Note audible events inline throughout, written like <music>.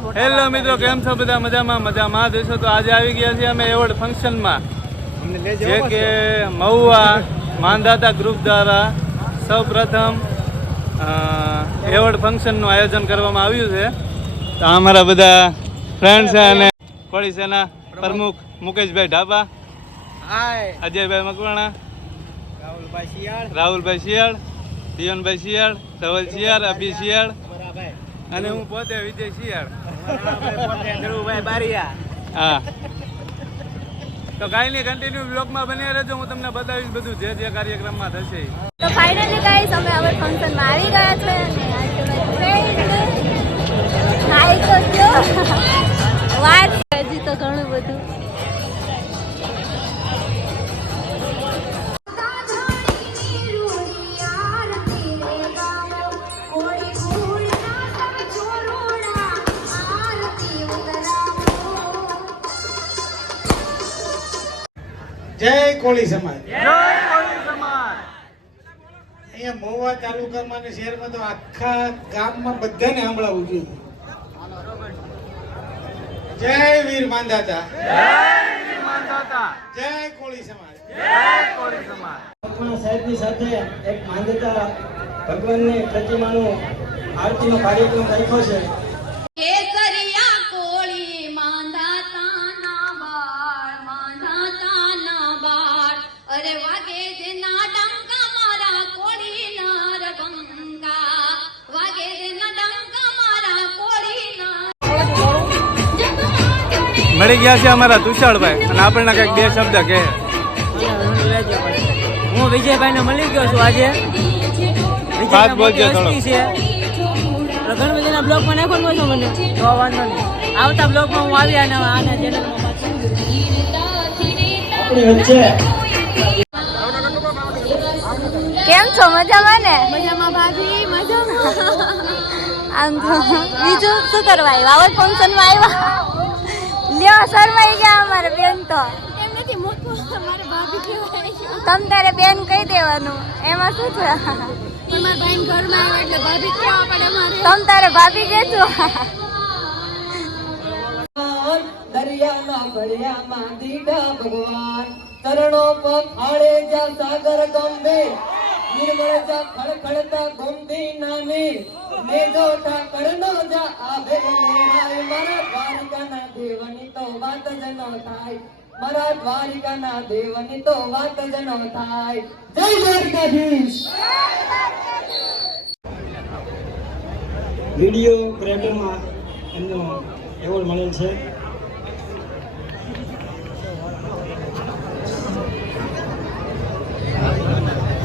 Hello મિત્રો કેમ છો બધા? મજામાં મજામાં. જશો તો આજે આવી ગયા છીએ અમે એવોર્ડ ફંક્શનમાં. જે કે મહુવા માંધાતા ગ્રુપ દ્વારા સૌ પ્રથમ એવોર્ડ ફંક્શનનું આયોજન કરવામાં આવ્યું છે. તો અમારા બધા ફ્રેન્ડ છે અને કોળી સેના પ્રમુખ મુકેશભાઈ ઢાબા અજયભાઈ મકવાણા રાહુલભાઈ શિયાળ. રાહુલભાઈ શિયાળ દિયોનભાઈ શિયાળ ધવલ શિયાળ અભિ શિયાળ. અમારા ભાઈ. અને હું પોતે વિજય શિયાળ ધ્રુવભાઈ બારિયા હા. તો કાંઈ નહીં કન્ટિન્યુ બ્લોગમાં બન્યા રહેજો હું તમને બતાવીશ બધું જે જે કાર્યક્રમમાં થશે. તો ફાઇનલી ગાઈસ અમે હવે ફંક્શનમાં આવી ગયા છે અને હાય તો જો. <laughs> વાત હજી તો ઘણું બધું. જય કોળી સમાજ. અહીંયા મોવા તાલુકામાં અને શહેરમાં તો આખા ગામમાં બધાને સાંભળાવું જોઈએ. જય વીર માંધાતા જય કોળી સમાજ. આપણા સાહેબની સાથે એક માંદતા ભગવાનની પ્રતિમાનું આરતીનો કાર્યક્રમ રાખ્યો છે. મળી ગયા છે અમારા તુષારભાઈ. અને આપણને કંઈક બે શબ્દ કહે. હું વિજયભાઈ ને મળી ગયો છું આજે. બધાના બ્લોગમાં નાખો છો મને. તો વાંધો નહીં. આવતા બ્લોગમાં હું આવી અને આના ચેનલમાં પાછું. કેમ છો? મજામાં ને? મજામાં ભાભી મજામાં. આમ તો. બીજું શું કરવા આવ્યા? આવા ફંક્શનમાં આવ્યા. લ્યો શરમાઈ ગયા અમારે બેન તો. એમ નથી મોટું અમારે ભાભી કહેવાય તમ તારે બેન કહી દેવાનું. એમાં શું છે? મારા ભાઈ ઘરમાં આવે એટલે ભાભી કહેવા પડે અમારે. તમ તારે ભાભી કહેજો દરિયામાં ભળિયામાં દીધા ભગવાન. ચરણો પખાડે જા સાગર ગંભીર. નિર્મળ જા ખળખળતા ગોમતી નાની. મેઘો ઠાકરનો જા આભે લેણાય મારા દ્વારિકાના દેવની તો વાત જનો થાય. મારા દ્વારિકાના દેવની તો વાત જનો થાય. જય દ્વારિકાધીશ! વીડિયો ક્રિએટરમાં એમનો એવોર્ડ મળેલ છે.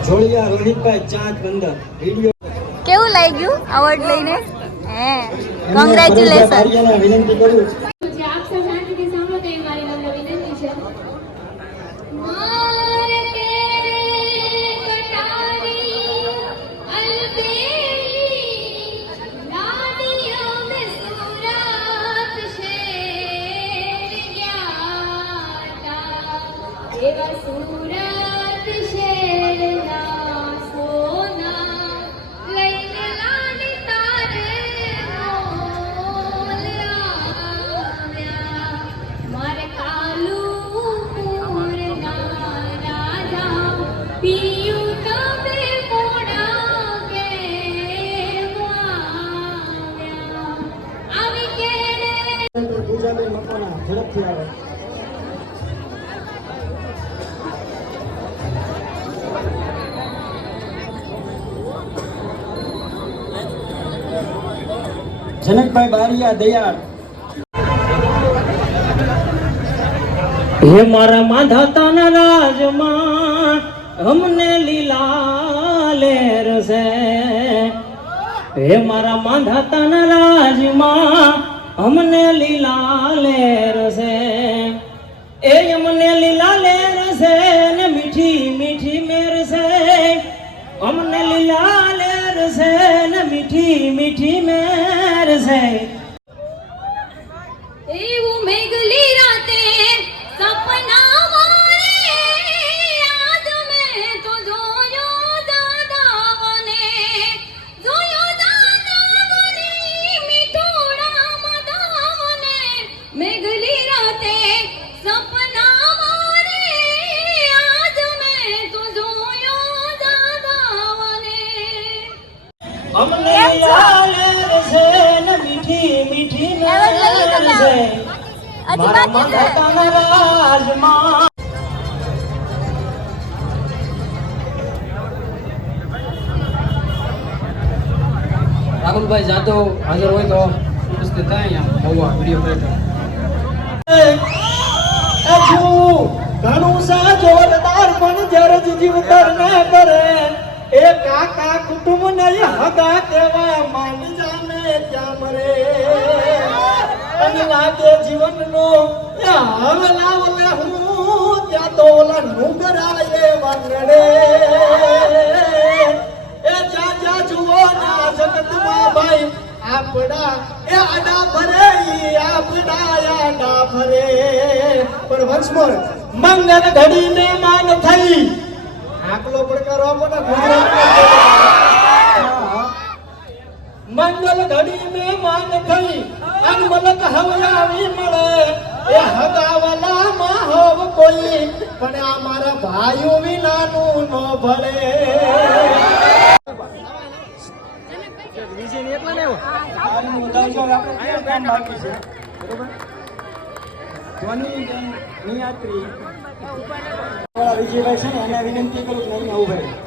જોડિયા રોહિતભાઈ ચાંદ બંદર. વીડિયો કેવું લાગ્યું અવોર્ડ લઈને? હે કોંગ્રેચ્યુલેશન વિનંતી કરું પૂજાબેન મકવાણા ઝડપથી આવે જનકભાઈ બારિયા દયાળ હે મારા માધાતાના રાજમાં અમને લીલા લેર છે હે મારા માધાતાના રાજમાં અમને લીલા લેર છે. એ અમને લીલા લેર છે ને મીઠી મીઠી મેર છે. અમને લીલા લેર છે ને મીઠી મીઠી મેર છે. રાજમાં. રાહુલભાઈ જાદવ હાજર હોય તો ઉપસ્થિત થાય અહીંયા. વીડિયો ક્રિએટર ઘણું સા જોરદાર પણ જરજ જીવતર ના કરે. એ કાકા કુટુંબ ને હગા કેવા માન જાને ક્યાં મરે. અને લાગે જીવનનો એ હવે લાવલે હું, ત્યાં તો ઓલા નુગરાએ વાંગડે એ જા જા, જુઓ ના જગતમાં ભાઈ, આપડા એ આડા ભરે, આપડા આડા ભરે. પણ વંશ મોર મંગલ ઘડી ને માન થઈ. આકલો પડકારો આપો ને ગુજરાત મંગલ ઘડી મે માન થઈ. અન મલક હવે મળે. એ હગાવલા માં હવ કોઈ પણ આ મારા ભાઈઓ વિનાનું નો ભળે વિજયભાઈ છે ને એને વિનંતી કરું કે આવું રહે.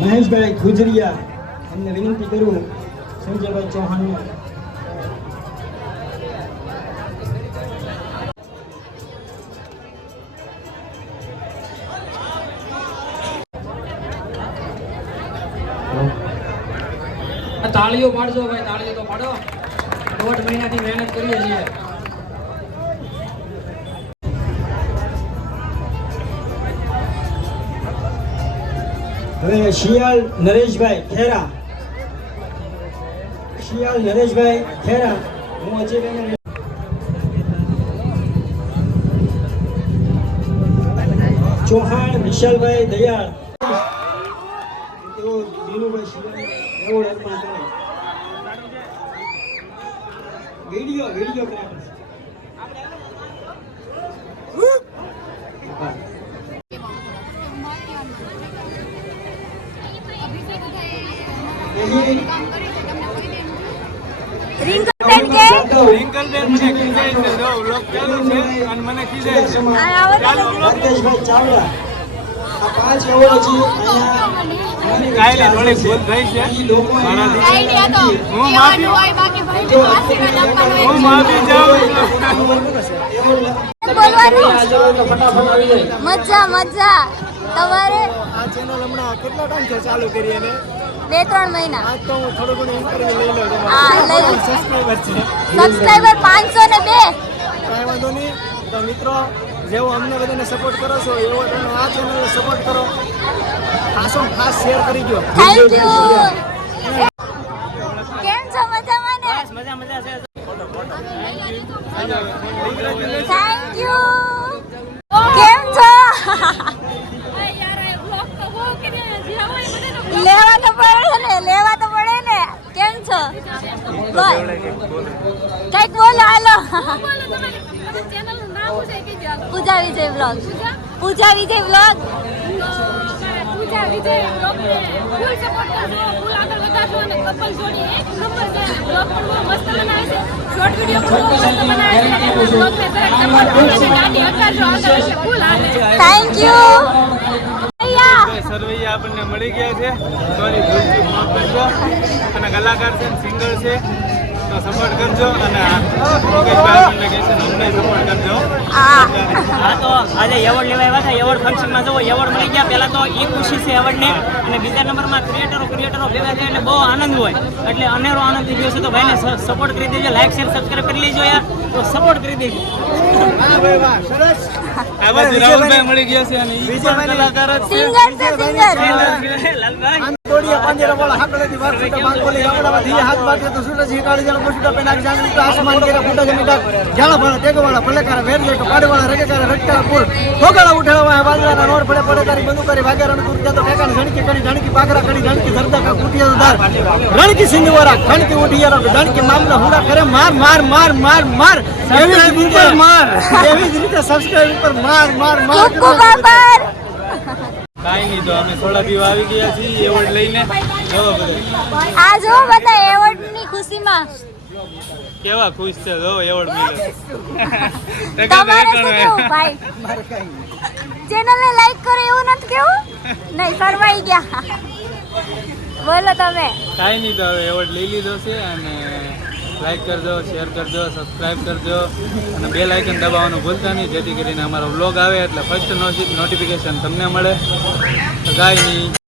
મહેશભાઈ ગુજરિયા એમને વિનંતી કરું, સંજયભાઈ ચૌહાણને. તાળીઓ પાડજો ભાઈ, તાળીઓ તો પાડો. દોઢ મહિનાથી મહેનત કરીએ છીએ. હવે શિયાળ નરેશભાઈ ખેરા. શિયાળ નરેશભાઈ ખેરા. હું અજયભાઈ ચૌહાણ, વિશાલભાઈ દયાળ. તેઓ દિનુભાઈ શિયાળ એવોર્ડ અર્પણ કરે રિંકલબેન કે રિંકલબેન મને ખીજાય છે જો વ્લોગ ચાલુ છે અને મને ખીજાય છે ચાલુ વ્લોગ ચાવડા આ પાંચ એવોર્ડ હજી અહીંયા કાંઈ નહીં ભૂલ થઈ છે મારાથી હું માફી હું માફી ચાહું બોલવાનું? મજા મજા. તમારે? આ ચેનલ હમણાં કેટલા ટાઈમથી ચાલુ કરી એને? બે ત્રણ મહિના. આજ તો હું થોડું ઘણું ઇન્ટરવ્યુ લઈ લઉં હા લઈ સબસ્ક્રાઈબર છે. સબસ્ક્રાઇબર 502 ને બે. કાંઈ વાંધો નહીં. તો મિત્રો જેવો અમને બધાને સપોર્ટ કરો છો એવો તમે આ ચેનલને સપોર્ટ કરો. ખાસો ખાસ શેર કરી દો થેન્ક યુ કેમ છો મજામાં ને? મજા મજા છે થેન્ક યુ કેમ છો લેવા તો પડે ને લેવા તો પડે ને. કેમ છો? કંઈક બોલો, હાલો. Pooja Vijay blog Pooja Vijay blog thank you Sarvaiya આપણને મળી ગયા છે. સોરી ભૂલથી માફ કરજો. અને કલાકાર છે સિંગર છે તો સપોર્ટ કરજો. અને આપણને કહે છે અમને સપોર્ટ કરજો. હા. તો આજે એવોર્ડ લેવા આવ્યા હતા એવોર્ડ ફંક્શનમાં જવો એવોર્ડ મળી ગયા. પહેલાં તો એ ખુશી છે એવોર્ડને. અને બીજા નંબરમાં ક્રિએટરો ક્રિએટરો ભેગા થયા એટલે બહુ આનંદ હોય. એટલે અનેરો આનંદ થઈ ગયો છે. તો ભાઈને સપોર્ટ કરી દેજો. લાઈક શેર સબસ્ક્રાઈબ કરી લેજો યાર. તો સપોર્ટ કરી દેજો. આ બાજુ રાહુલભાઈ મળી ગયા છે અને ઈ પણ કલાકાર જ છે સિંગર છે સિંગર લાલભાઈ તોડીએ પાંજરે બોલા હાકલેથી વાર ફૂટા માંગોલી હાથ તો જાણ મોટું પેનાક જાણ તો આસમાન કેરા ફૂટા જમી ડાક જાળા ભણા ટેગવાળા ભલેકારા વેર જેટો પાડવાળા રગેકારા રટકા પુલ ઠોકાળા ઉઠાડવા બાજરાના નોર પડે પડે તારી બંદૂક કરી ભાગે રણકુર તો ઠેકાણ ઝણકી કરી ઝણકી પાકરા કરી ઝણકી ધરતા કા કુટિયા ધાર. રણકી સિંગવારા ખણકી ઉઠિયારો ઝણકી મામલા હુડા કરે માર માર માર માર માર. એવી જ રીતે માર. એવી જ રીતે સબસ્ક્રાઇબ ઉપર માર માર માર. કાંઈ નહીં તો અમે થોડા દિવસ આવી ગયા છીએ એવોર્ડ લઈને. જો બધા. આ જો બધા એવોર્ડની ખુશીમાં. કેવા ખુશ છે જો એવોર્ડ મળ્યો. <laughs> તમારે શું કેવું ભાઈ? ચેનલ લાઈક કરો એવું નથી કેવું? નહીં ફરવાઈ ગયા. બોલો તમે. કાંઈ નહીં તો હવે એવોર્ડ લઈ લીધો છે અને લાઈક કરજો શેર કરજો સબસ્ક્રાઈબ કરજો અને બે લાઇકન દબાવવાનું ભૂલતા નહીં, જેથી કરીને અમારો બ્લોગ આવે એટલે ફર્સ્ટ નોટિફિકેશન તમને મળે. તો નહીં.